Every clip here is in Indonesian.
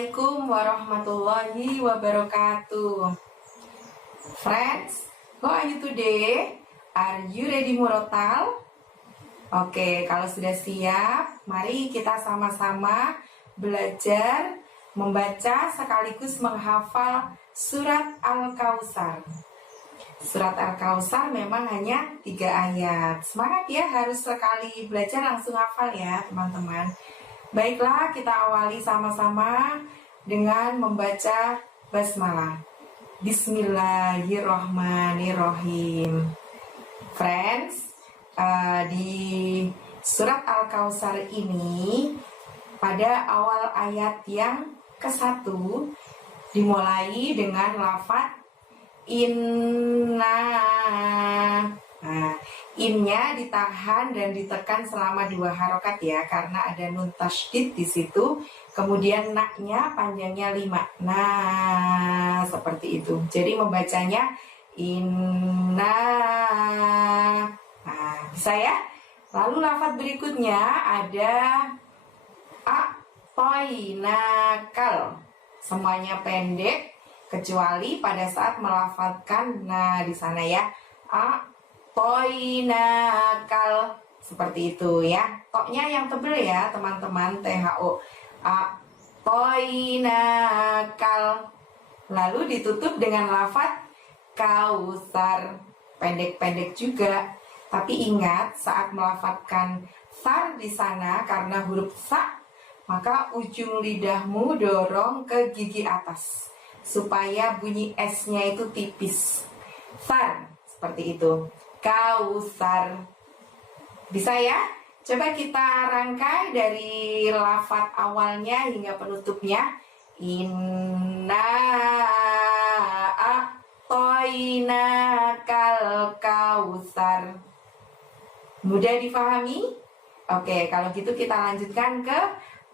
Assalamualaikum warahmatullahi wabarakatuh. Friends, how are you today? Are you ready murotal? Oke, kalau sudah siap, mari kita sama-sama belajar membaca sekaligus menghafal surat Al-Kautsar. Surat Al-Kautsar memang hanya 3 ayat. Semangat ya, harus sekali belajar langsung hafal ya teman-teman. Baiklah, kita awali sama-sama dengan membaca basmalah. Bismillahirrohmanirrohim. Friends, di surat Al-Kautsar ini pada awal ayat yang ke-1 dimulai dengan lafaz inna. Nah, innya ditahan dan ditekan selama 2 harokat ya, karena ada nun tasydid di situ. Kemudian naknya panjangnya 5. Nah, seperti itu. Jadi membacanya inna. Nah, bisa ya? Lalu lafaz berikutnya ada a'toinakal. Semuanya pendek kecuali pada saat melafazkan nah di sana ya. A'toinakal, seperti itu ya. Toknya yang tebel ya teman-teman, THO. A'toinakal. Lalu ditutup dengan lafaz kautsar, pendek-pendek juga. Tapi ingat saat melafazkan sar di sana karena huruf sa, maka ujung lidahmu dorong ke gigi atas supaya bunyi S-nya itu tipis. Sar, seperti itu. Kautsar. Bisa ya? Coba kita rangkai dari lafaz awalnya hingga penutupnya. Inna a'toinakal kautsar. Mudah difahami? Oke, kalau gitu kita lanjutkan ke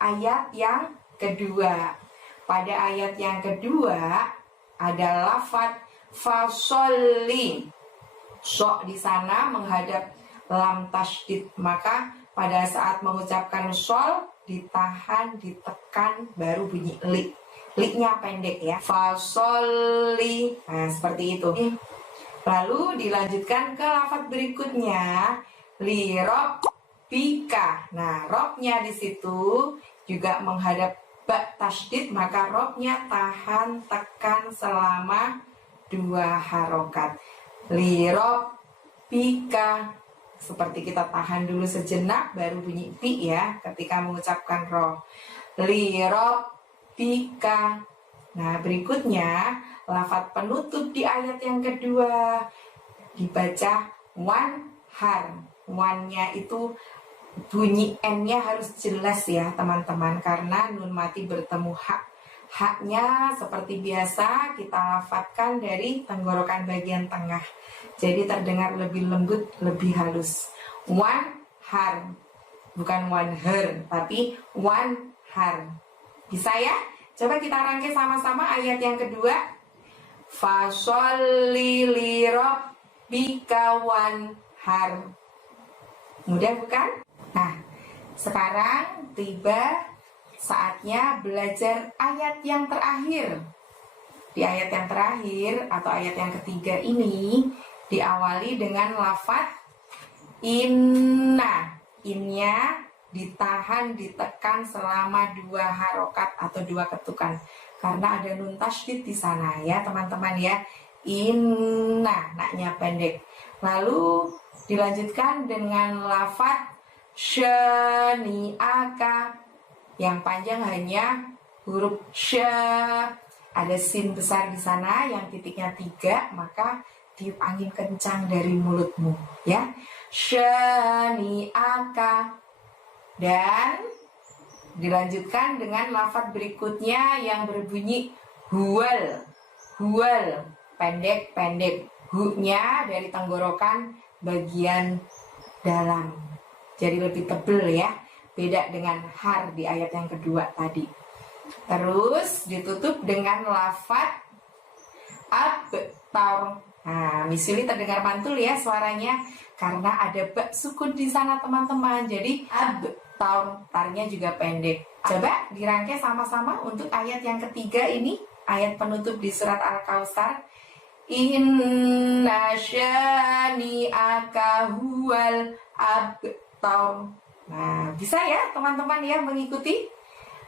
ayat yang kedua. Pada ayat yang kedua ada lafaz fasolli. Sok di sana menghadap lam tasydid, maka pada saat mengucapkan sol ditahan, ditekan, baru bunyi li. Li-nya pendek ya. Fasolli. Nah, seperti itu. Lalu dilanjutkan ke lafaz berikutnya, li robbika. Nah, robnya di situ juga menghadap ba tasydid, maka robnya tahan tekan selama 2 harokat. Li robbika. Seperti kita tahan dulu sejenak baru bunyi pi ya ketika mengucapkan roh. Li robbika. Nah, berikutnya lafaz penutup di ayat yang kedua dibaca wanhar. Wan-nya itu bunyi N-nya harus jelas ya teman-teman, karena nun mati bertemu hak. Haknya seperti biasa kita lafadzkan dari tenggorokan bagian tengah, jadi terdengar lebih lembut, lebih halus. Wanhar, bukan wanher, tapi wanhar. Bisa ya? Coba kita rangkai sama-sama ayat yang kedua. Fasholli li rabbika wanhar. Mudah bukan? Nah, sekarang tiba saatnya belajar ayat yang terakhir. Di ayat yang terakhir atau ayat yang ketiga ini diawali dengan lafaz inna. Innya ditahan, ditekan selama 2 harokat atau 2 ketukan, karena ada nun tasydid di sana ya teman-teman ya. Inna, naknya pendek. Lalu dilanjutkan dengan lafaz syani'aka, yang panjang hanya huruf sya. Ada sin besar di sana yang titiknya 3, maka tiup angin kencang dari mulutmu ya. Syani'aka. Dan dilanjutkan dengan lafaz berikutnya yang berbunyi huwal. Huwal, pendek-pendek. Hu-nya dari tenggorokan bagian dalam, jadi lebih tebel ya, beda dengan har di ayat yang kedua tadi. Terus ditutup dengan lafaz abtar. Nah, misuli terdengar mantul ya suaranya karena ada ba sukun di sana teman-teman. Jadi taur, tarnya juga pendek. Coba dirangkai sama-sama untuk ayat yang ketiga ini, ayat penutup di surat Al-Kautsar. Inna syani'aka huwal abtar. Nah, bisa ya teman-teman ya mengikuti?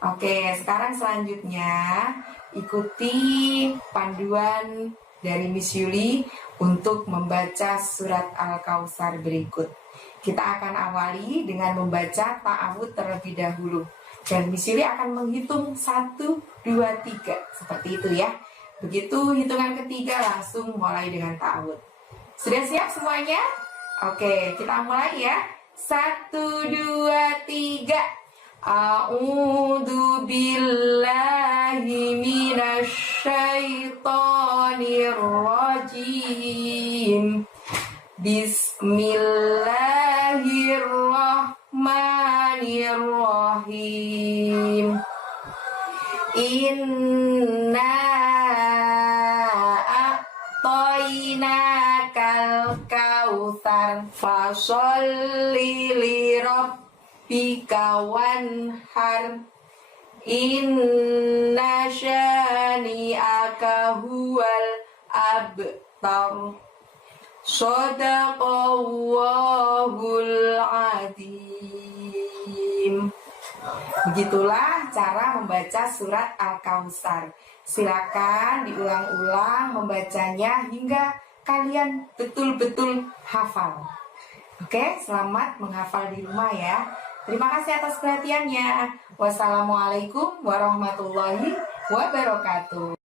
Oke, sekarang selanjutnya ikuti panduan dari Miss Yuli untuk membaca surat Al-Kautsar berikut. Kita akan awali dengan membaca ta'awudz terlebih dahulu. Dan Miss Yuli akan menghitung 1, 2, 3. Seperti itu ya. Begitu hitungan ketiga langsung mulai dengan ta'awudz. Sudah siap semuanya? Oke, kita mulai ya. 1, 2, 3. A'udzu billahi minasy syaithanir rajim. Bismillahirrahmanirrahim. Inna a'tainakal kautsar fasholli lirabbika wanhar. Inna syani'aka huwal abtar. Shadaqallahul adzim. Begitulah cara membaca surat Al-Kautsar. Silakan diulang-ulang membacanya hingga kalian betul-betul hafal. Oke, selamat menghafal di rumah ya. Terima kasih atas perhatiannya. Wassalamualaikum warahmatullahi wabarakatuh.